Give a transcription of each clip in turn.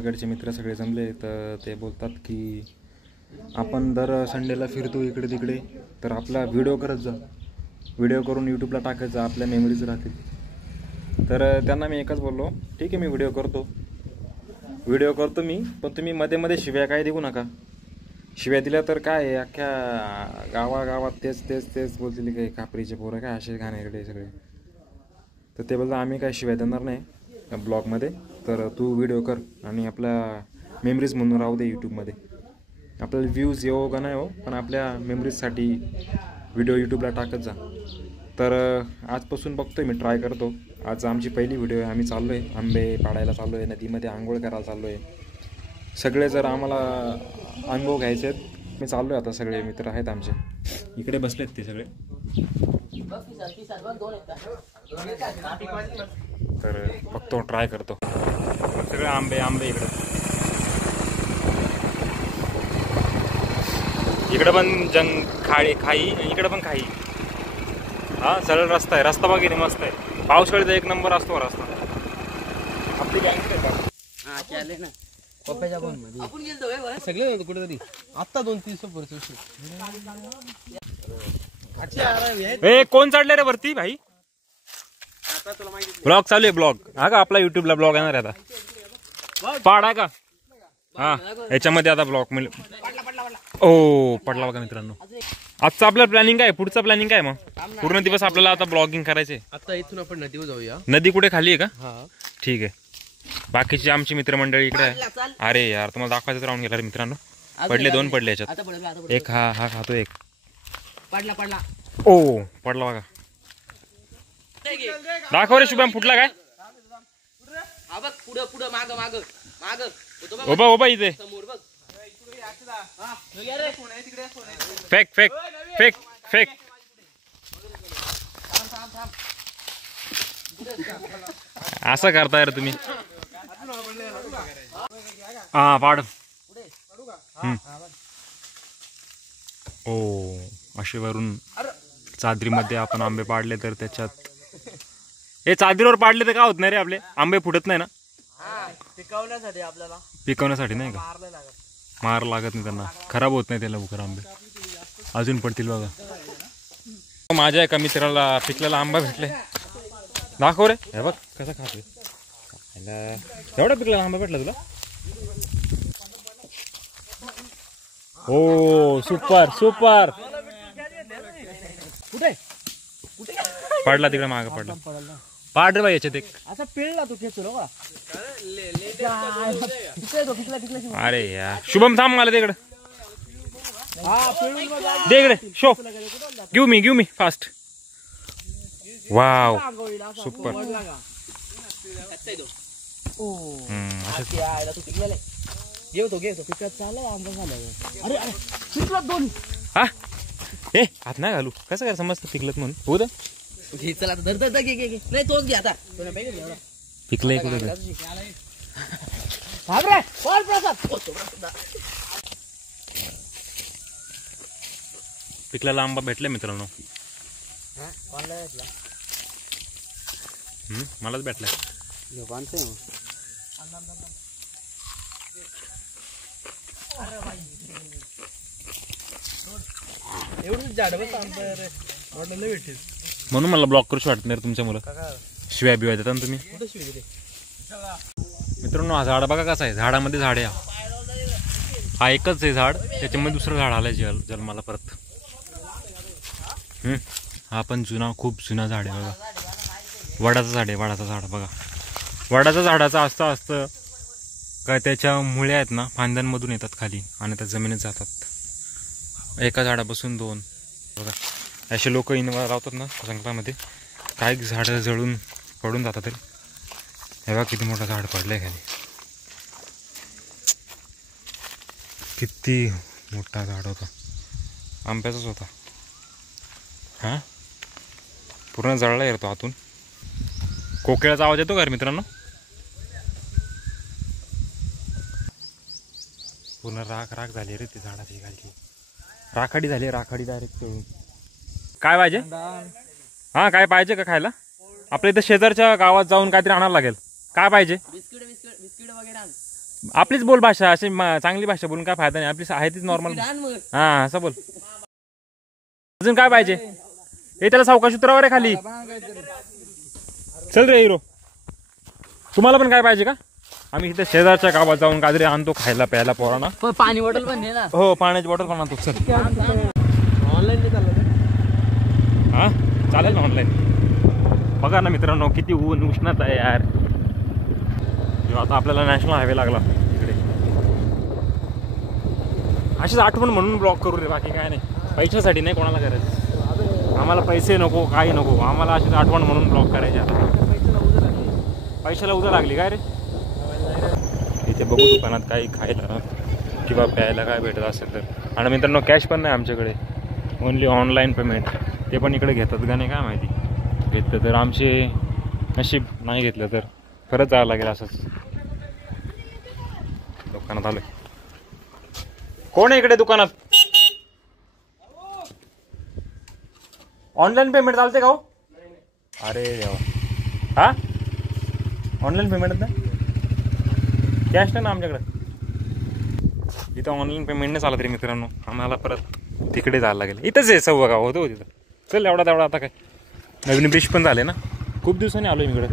गावाकडचे मित्र सगळे जमले तर ते बोलतात की आपण दर संडेला फिरतो इकडे तिकडे, तर आपला व्हिडिओ करत जा, व्हिडिओ करून यूट्यूबला टाकत जा, आपल्या मेमरीज राहतील. तर त्यांना मी एकच बोललो, ठीक आहे मी व्हिडिओ करतो मी, पण तुम्ही मध्ये मध्ये शिव्या काय देऊ नका. शिव्या दिल्या तर काय आहे, अख्ख्या गावागावात तेच तेच तेच बोलतील काही कापरीचे पोरं काय असे घाणेरडे सगळे. तर ते बोलतं आम्ही काय शिव्या देणार नाही ब्लॉगमध्ये, तर तू व्हिडिओ कर आणि आपल्या मेमरीज म्हणून राहू दे यूट्यूबमध्ये. आपल्याला व्ह्यूज येऊ का नाही हो, पण आपल्या मेमरीजसाठी व्हिडिओ यूट्यूबला टाकत जा. तर आजपासून बघतोय मी, ट्राय करतो. आज आमची पहिली व्हिडिओ आहे. आम्ही चाललो आहे आंबे पाडायला, चाललो आहे नदीमध्ये आंघोळ करायला चाललो आहे. सगळे जर आम्हाला अनुभव घ्यायचे आहेत, मी चाललो आहे आता. सगळे मित्र आहेत आमचे इकडे बसलेत ते सगळे. तर बघतो, ट्राय करतो. सगळे आंबे इकडे पण खाई इकडे पण खाई. हा सरळ रस्ता आहे, रस्ता बघितला मस्त आहे. पावसाळ्याचा एक नंबर असतो रस्ता. आपली गँग ना पप्पाच्या पण मध्ये आपण गेलतो सगळे होतो कुठेतरी आता 2-3 वर्ष. ए कोण चढले रे वरती भाई? आता तुला माहिती ब्लॉग चालू आहे, ब्लॉग हा का आपला युट्यूबला ब्लॉग येणार आहे आता. पाडा का हा याच्यामध्ये आता ब्लॉग मिळेल. ओ पडला बघा मित्रांनो. आजचं आपलं प्लॅनिंग काय, पुढचं प्लॅनिंग काय मग? पूर्ण दिवस आपल्याला आता ब्लॉगिंग करायचे. आता इथून आपण नदीवर जाऊया. नदी कुठे खाली आहे का? ठीक आहे. बाकीची आमची मित्रमंडळी इकडे आहे. अरे यार तुम्हाला दाखवायचं राहून गेला रे मित्रांनो. पडले 2 पडले याच्यात. एक हा खातो, एक पडला. ओ पडला बघा. दाखव रे शुभम, फुटला काय? उभा इथे. फेक असं करताय रे तुम्ही. हा पाड. ओ असे वरून चादरीमध्ये आपण आंबे पाडले तर त्याच्यात हे चादरीवर पाडले तर काय होत नाही रे, आपले आंबे फुटत नाही ना. पिकवण्यासाठी नाही का? मार लागत नाही त्यांना, खराब होत नाही त्याला लवकर आंबे. अजून पडतील बघा. माझ्या एका मित्राला पिकलेला आंबा भेटले. दाखव रे. हे बघ कसा खातोय. एवढा पिकलेला आंबा भेटला तुला? हो सुपर. कुठे पडला? तिकडे माग पडला. पाड रे बाई याच्यात एक. असा पिळला तो खेचलो का? अरे यार शुभम थांब, मला तिकडे दे इकडे. Show give me fast. Wow super. हा ए हात नाही घालू. कसं काय समजतं पिकलत म्हणून? हो दे चला नाही तोच घे आता. पिकलंय कुठे? पिकलेला आंबा भेटला मित्रांनो. मलाच भेटलाय. म्हणून मला ब्लॉक करूच वाटत नाही तुमच्या मुलं. शिव्या बिव्या देता ना तुम्ही. मित्रांनो हा झाड बघा कसा आहे. झाडामध्ये झाड आहे. हा एकच आहे झाड, त्याच्यामध्ये दुसरं झाड आलंय जन्माला परत. हा पण खूप जुना झाड आहे बघा. वडाचं झाड आहे. वडाचं झाड बघा. वडाच्या झाडाचं असतं काय, त्याच्या मुळे आहेत ना फांद्यांमधून येतात खाली आणि त्या जमिनीत जातात. एका झाडापासून 2 बघा असे लोक इन्व्हॉल्व राहतात ना जंगलामध्ये. काही झाडं जळून पडून जातात तरी. हे बघा किती मोठं झाड पडलंय खाली. किती मोठा झाड होता, आंब्याचाच होता. हा पूर्ण जळला येतो आतून. कोकिळाचा आवाज येतो का रे मित्रांनो? पूर्ण राख झाली रे ती झाडाची खालची. राखाडी झाली, राखाडी डायरेक्ट चढून. काय पाहिजे? हा काय पाहिजे का खायला? आपल्या इथं शेजारच्या गावात जाऊन काहीतरी आणायला लागेल. काय पाहिजे? बिस्किट वगैरे. आपलीच बोल भाषा, अशी चांगली भाषा बोलून काय फायदा नाही, आपली आहे तीच नॉर्मल. हा असं बोल. अजून काय पाहिजे? हे त्याला सावकाश उतरावर आहे खाली. चल रे हिरो, तुम्हाला पण काय पाहिजे का? आम्ही इथे शेजारच्या गावात जाऊन काहीतरी आणतो खायला प्यायला पोरांना. पाणी बॉटल पण आहे ना. हो पाण्याची बॉटल पण आणतो. चल ऑनलाईन नाही चाललं. हा चालेल ना ऑनलाईन. बघा ना मित्रांनो किती उष्णता आहे यार. आता आपल्याला नॅशनल हायवे लागला इकडे. अशीच आठवण म्हणून ब्लॉक करू रे, बाकी काय नाही. पैशासाठी नाही कोणाला करायचं. आम्हाला पैसे नको काही नको, आम्हाला अशीच आठवण म्हणून ब्लॉक करायचे. आता पैशाला उद्या लागली काय रे. इथे बघू दुकानात काही खायला किंवा प्यायला काय भेटत असेल तर. आणि मित्रांनो कॅश पण नाही आमच्याकडे, ओनली ऑनलाईन पेमेंट. ते पण इकडे घेतात का नाही काय माहिती. घेतलं तर आमचे नशीब, नाही घेतलं तर खरंच जावं लागेल असंच. दुकानात आलोय. कोण आहे इकडे दुकानात? ऑनलाईन पेमेंट चालते का हो? अरे देवा. हा ऑनलाईन पेमेंट नाही, कॅश नाही ना आमच्याकडे. इथं ऑनलाईन पेमेंट नाही चालत रे मित्रांनो. आम्हाला परत तिकडे जायला लागेल. इथंच आहे सव्वा गाव होतो तिथं. चल एवढा तेवढा. आता काय नवीन ब्रिज पण झाले ना. खूप दिवसांनी आलो मी इकडे.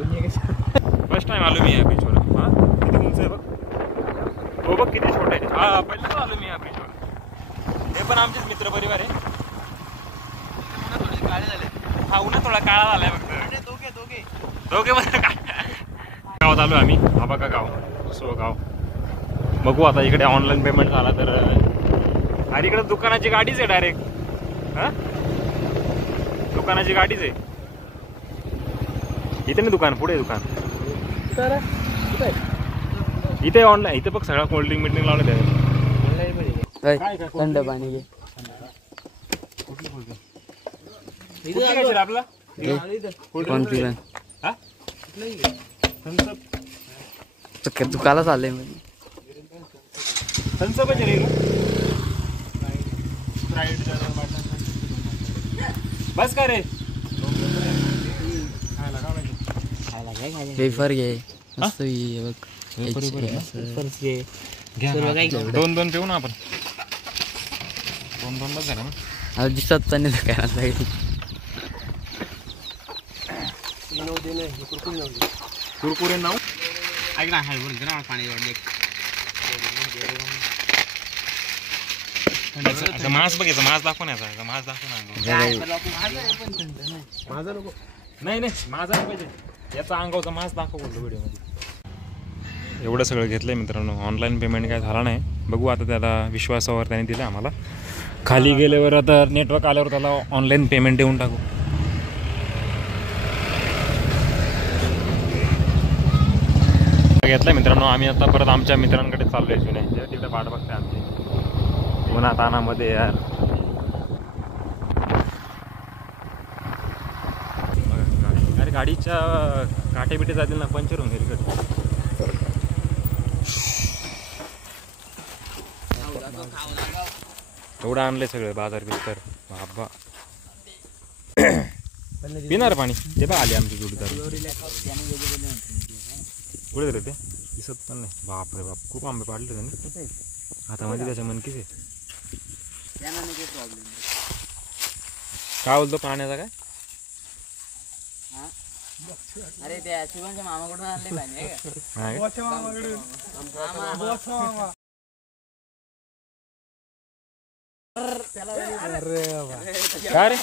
फर्स्ट टाइम आलो मी या बीचवर. हा किती उंच आहे बघ. हो बघ किती छोटा आहे. हा पहिल्यांदाच आलो मी या बीचवर. हे पण आमचेच मित्र परिवार आहे. हा उन्हा थोडा काळा झालाय फक्त. दोघे मध्ये गावात आलो आम्ही. हा बघा गाव, सो गाव. बघू आता इकडे ऑनलाईन पेमेंट झाला तर. अरे इकडे दुकानाची गाडीच आहे डायरेक्ट. हा दुकानाची गाडीच आहे इथे ना. दुकान पुढे दुकान इथे ऑनलाईन. इथे बघ सगळा कोल्ड्रिंक मिल्ड्रिंक लावलं त्याने. थंड पाणी घे. आपला कोणती पण दुकाला चाललंय म्हणजे. बस का रे. वेफर घे मस्त बघ. दोन दोन पिऊ ना आपण. दोन बस झालं ना. दिसत पण नाही काय. कुरकुरे नाव ऐक ना. हाय बोलते ना पाणी. मास बघायचं. मास दाखव ना. मास दाखव ना. माझा नको. नाही माझा पाहिजे. याचा अंगावचा मास दाखव बोलतो व्हिडिओमध्ये. एवढं सगळं घेतलंय मित्रांनो. ऑनलाईन पेमेंट काय झाला नाही. बघू आता त्याला विश्वासावर त्याने दिलं आम्हाला. खाली गेल्यावर आता नेटवर्क आल्यावर त्याला ऑनलाईन पेमेंट देऊन टाकू. घेतलंय मित्रांनो. आम्ही आता परत आमच्या मित्रांकडे चाललोय जुन्या. तिकडे वाट बघते आमची उन्हा तानामध्ये यार. अरे गाडीच्या काटे बिटे जातील ना, पंक्चर होऊन गेली गाडी. एवढं आणलंय सगळं बाजार बिस्तर. बाबा पिणार पाणी ते बा आले आमची जोडीदार. पुढे रे ते दिसत पण नाही. बाप रे बाप खूप आंबे पाडले त्यांनी हातामध्ये. त्याच्या मनकीच आहे. काय बोलतो पाण्याचा काय. अरे त्या शिवांच्या मामाकडून आणले पाणी. काय रे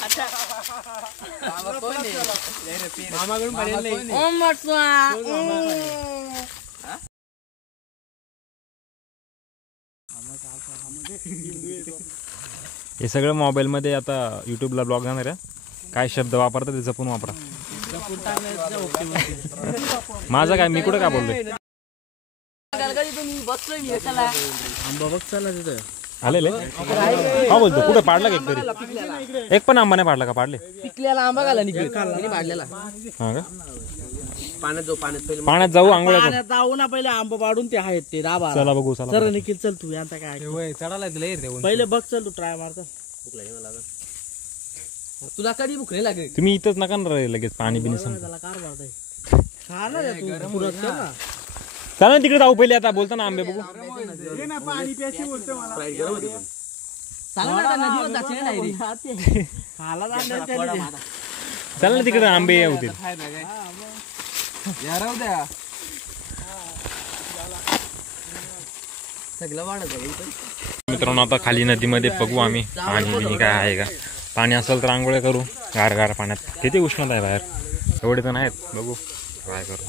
हे सगळं मोबाईलमध्ये आता युट्यूबला ब्लॉग जाणार आहे. काय शब्द वापरतात ते जपून वापरा. माझा काय मी कुठं काय बोलतोय. आलेले हा बोलतो कुठे पाडला का तरी. एक पण आंबा नाही पाडला का. पाडले पिकलेला आंबा घाला पाडलेला. हा का पाण्यात जाऊ आंघोळ जाऊ ना. पहिले आंबा पाडून ते आहेत ते दाबा. चला बघू. चला चल निखिल चल तू आता काय चढायला पहिले बघ. चल तू ट्राय मार. तुला कधी भूक नाही लागेल. तुम्ही इथंच नका ना लगेच पाणी बिनी त्याला कार मारताय. खा ना तू पुरत ना. चला ना तिकडे जाऊ पहिले, आता बोलता ना आंबे बघू. चला ना तिकडे आंबे होतील. मित्रांनो आता खाली नदीमध्ये बघू आम्ही पाणी बिणी काय आहे का. पाणी असेल तर आंघोळ्या करू गार गार पाण्यात. किती उष्णता आहे बाहेर, एवढे तर नाहीत. बघू काय करू.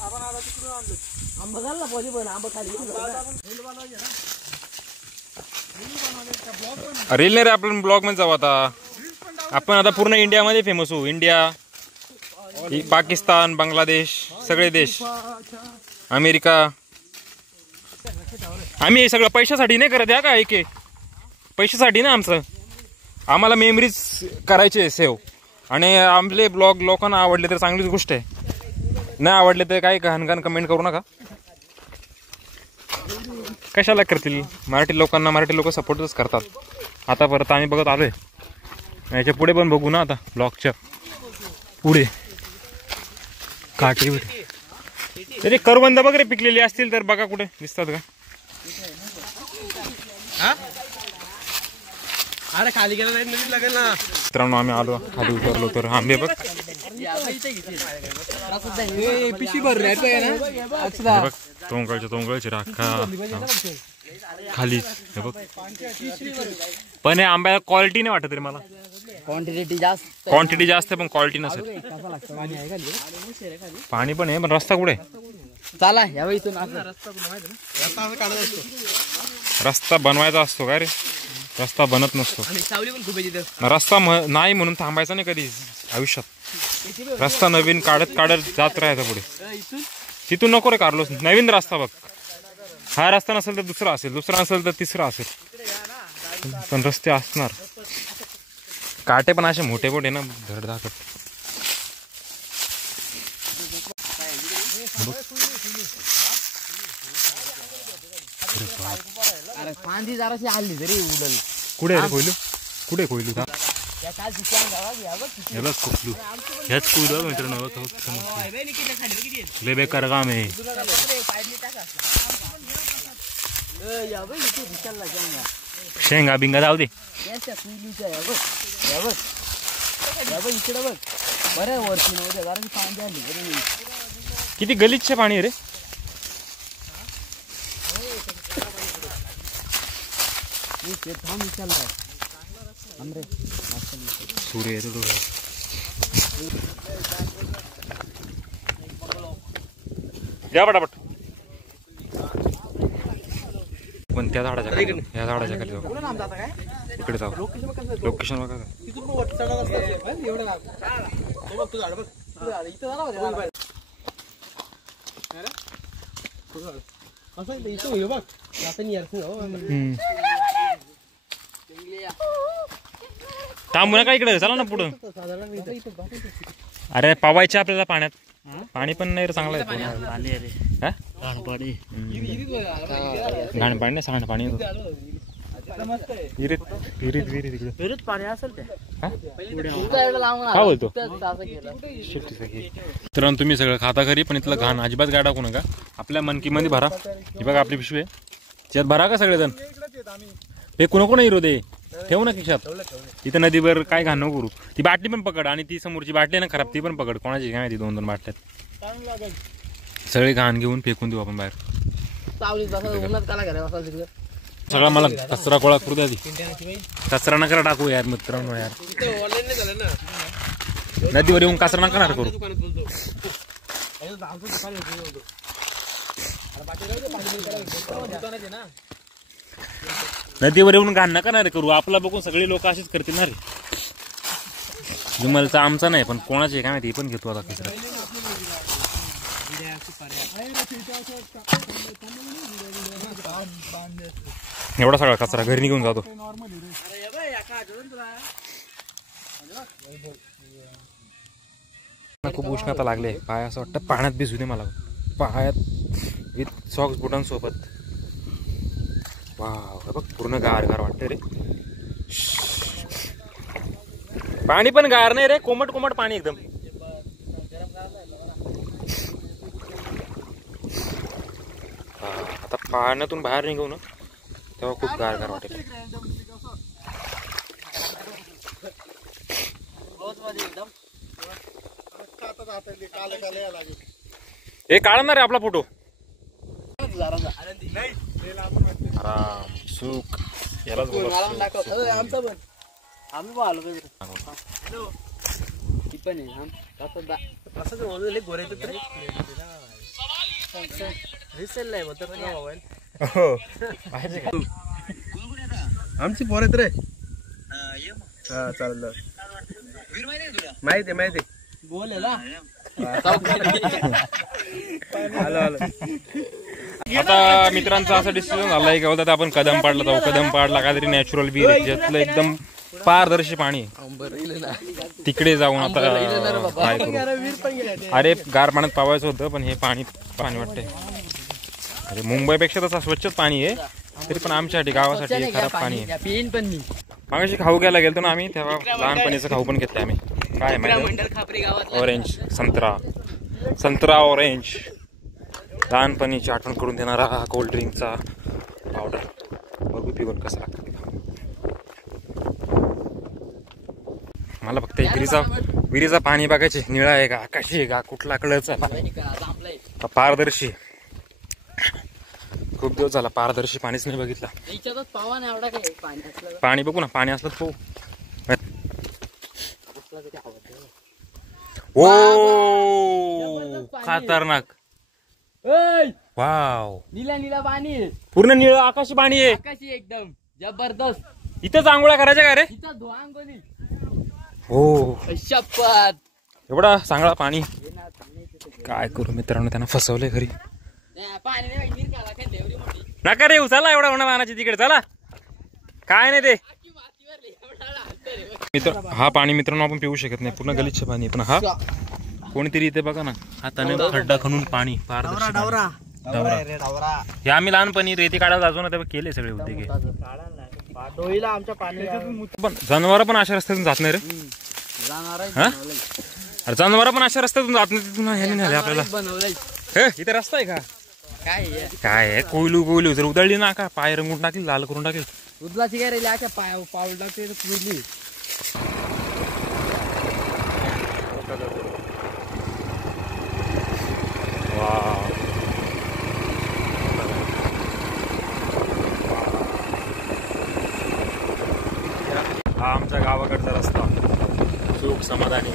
रील नाही रे, आपण ब्लॉग मध्ये जाऊ आता. आपण आता पूर्ण इंडियामध्ये फेमस होऊ. इंडिया, पाकिस्तान, बांगलादेश, सगळे देश, अमेरिका. आम्ही हे सगळं पैशासाठी नाही करत या का. एक पैशासाठी ना, आमचं आम्हाला मेमरीज करायचे सेव्ह. आणि आपले ब्लॉग लोकांना आवडले तर चांगलीच गोष्ट आहे, नाही आवडले तर काही घाण कमेंट करू नका. कशाला करतील. मराठी लोकांना मराठी लोक सपोर्टच करतात. आता परत आम्ही बघत आलोय, याच्या पुढे पण बघू ना. आता ब्लॉगच्या पुढे काठी तरी करवंद वगैरे पिकलेली असतील तर बघा कुठे दिसतात का. अरे खाली गेला नाही लागेल ना. मित्रांनो आम्ही आलो, खाली उतरलो तर आंबे बघ. पिशी भर बघ तोंगळचे राखा खाली. हे बघ पण हे आंब्याला क्वालिटी नाही वाटत रे मला. क्वांटिटी जास्त आहे पण क्वालिटी नसेल. पाणी पण आहे पण रस्ता कुठे. चला रस्ता बनवायचा असतो का रे, रस्ता बनत नसतो. रस्ता नाही म्हणून थांबायचा नाही कधी आयुष्यात. रस्ता नवीन काढत जात राहायचा पुढे. तिथून नको रे कार्लोस, नवीन रस्ता बघ. हा रस्ता नसेल तर दुसरा असेल, दुसरा नसेल तर तिसरा असेल, पण रस्ते असणार. काटे पण असे मोठे मोठे ना धडधाकट. अरे फांदी जराशी हल्ली तरी उडल. कुठे रे कोयलू, कुठे कोयलू. ह्याच कोयलू मित्रांनो. लय बेकार काम आहे. शेंगा बिंगा जाऊ दे. इकडे बघ बरं वरती नव्हते जराशी फांदी हल्ली. किती गलिच्छ पाणी रे. सूर्य येतो तो. या पटापट. पण त्या झाडाच्या खाली, या झाडाच्या खाली जाऊ. इकडे जाऊ. लोकेशन बघा. थांबू नका इकडे, चला ना पुढं. अरे पावायचे आपल्याला पाण्यात. पाणी पण नाही रे चांगलं आहे. घाण पाणी नाही, सांडपाणी येतो. विहिरीत पाणी असेल ते. काय बोलतो. तर तुम्ही सगळं खाता घरी, पण इथलं घाण अजिबात गाय टाकू नका. आपल्या मनकीमध्ये भरा. ही बघा आपली पिशवी आहे, त्यात भरा का सगळेजण. हे कोणा कोणा हिरो दे ठेवू ना खिशात. इथं नदीवर काय घाण नको करू. ती बाटली पण पकड, आणि ती समोरची बाटली ना खराब, ती पण पकड. कोणाची काय माहिती 2-2 बाटल्यात. सगळे घाण घेऊन फेकून देऊ आपण बाहेर. सगळा मला कचरा गोळा करू द्या. कचरा नका टाकू यार मित्रांनो. यार नदीवर येऊन कचरा नका करू. नदीवर येऊन घाण नका रे करू. आपला बघून सगळे लोक असेच करतील ना रे. जुमलचा आमचा नाही पण कोणाचे काय माहिती, पण घेतो आता कचरा. एवढा सगळा कचरा घरी निघून जातो. खूप उष्णता लागले. पाय असं वाटतं पाण्यात भिजू दे मला. पायात विथ सॉक्स बुटांसोबत. वाव बघ पूर्ण गार गार वाटतं रे. पाणी पण गार नाही रे, कोमट कोमट पाणी एकदम. पाण्यातून बाहेर निघू ना तेव्हा खूप गार गार वाटेल. हे काढणार आहे आपला फोटो. आराम सुख यालाच बोलतो. आमची पोर आहेत रे. हा चालेल माहिती माहिती बोल आता मित्रांचा असा डिसिजन झालाय की होता आपण कदम पाडला जाऊ. कदम पाडला काहीतरी नॅचरल विहीर आहे ज्यातलं एकदम पारदर्शी पाणी. तिकडे जाऊन आता काय करू. अरे गार पाण्यात पावायचं होतं पण हे पाणी वाटतंय. अरे मुंबईपेक्षा तसं स्वच्छच पाणी आहे तरी पण आमच्यासाठी गावासाठी खराब पाणी आहे. मागाशी खाऊ घ्यायला गेलो ना आम्ही तेव्हा लहानपणीचं खाऊ पण घेतलं आम्ही. काय माहिती ऑरेंज संत्रा ऑरेंज लहानपणीची आठवण करून देणारा कोल्ड्रिंकचा पावडर. बघू पिऊन कसं लागतं. मला फक्त विहिरीचा पाणी बघायचे. निळा आहे का आकाशी आहे का कुठला कलरचा पारदर्शी. खूप दिवस झाला पारदर्शी पाणीच नाही बघितलं. पाणी बघू ना पाणी असलं पाहू. ओ खतरनाक. वाव नीला पाणी पूर्ण निळं आकाशी पाणी आहे. आकाशी एकदम जबरदस्त. इथंच आंघोळ्या करायच्या का रे. हो शपथ. एवढा चांगला पाणी काय करू मित्रांनो. त्यांना फसवलंय घरी. नका रे चला एवढा होणार आणायची तिकडे चला. काय नाही ते मित्र. हा पाणी मित्रांनो आपण पिऊ शकत नाही पूर्ण गलिच्छ पाणी. पण हा कोणीतरी इथे बघा ना हाताने खड्डा खणून पाणी पारदर्शी. हे आम्ही लहानपणी रेती काढायला जातो ना तेव्हा केले सगळे उद्योग. पण जनावर पण अशा रस्त्यातून जात नाही रे. हा अरे जनावर पण अशा रस्त्यातून जात नाही. तिथून ह्याने नाही आपल्याला. इथे रस्ता आहे का काय आहे. कोयलू जर उधळली ना का पाय रंगून टाकेल लाल करून टाकेल. उदलाची काय राहिली आख्या पाऊल टाकते पुरली. हा आमच्या गावाकडचा रस्ता सुख समाधानी.